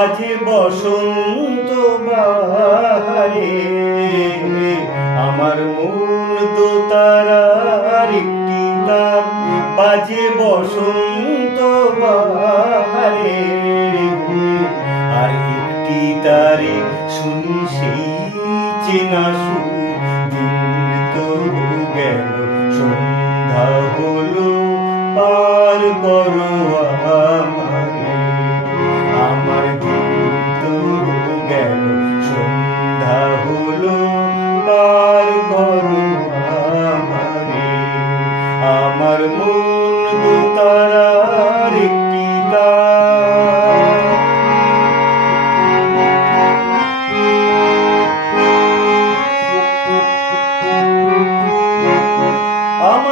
বাজে বসন্ত বাহারে, আমার মন দোতারার একটি তার। বাজে বসন্ত বাহারে, আর একটি তারে শুনি সেই চেনা গেল, সন্ধ্যা হলো, পার করো আমার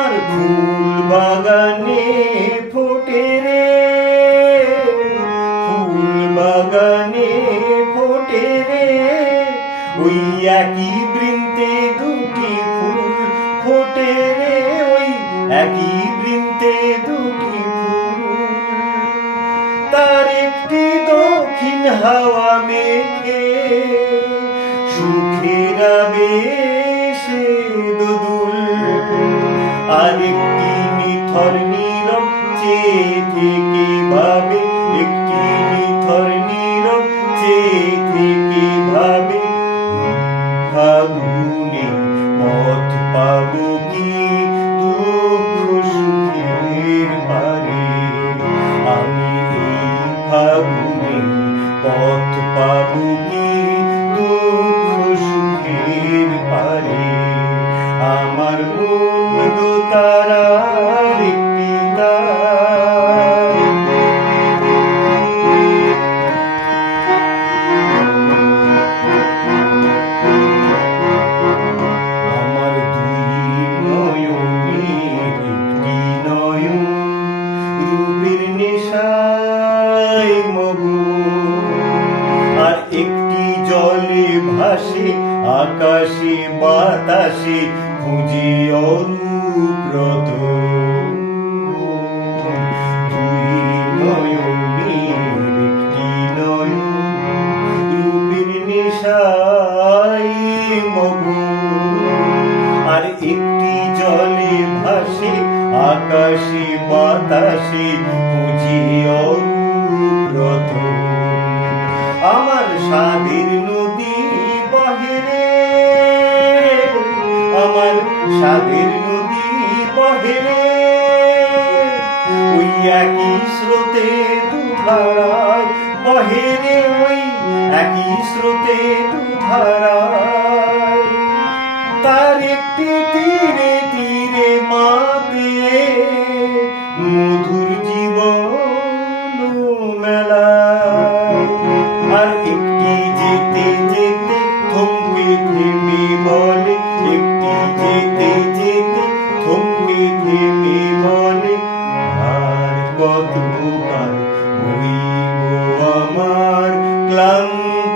আমার ফুল বাগানে ফোটে রে। ফুল বাগানে ফোটে রে। ওই একই বৃন্তে দুটি ফুল ফোটে রে। ওই একই বৃন্তে দুটি ফুল। তার একটি দক্ষিণ হাওয়া মেঘে আমার দোতারার ভাসে আকাশে বাতাসে খুঁজে নয়নের একটি আর একটি জলে ভাসে, আকাশে বাতাসে খুঁজি অরূপ্রত আমার স্বাদের একই স্রোতে দুধারায় বহেরে ওই একই স্রোতে দুধারায়। তার একটি তীরে তীরে মাতে মধুর জীবন মেলা আর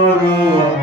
Maria.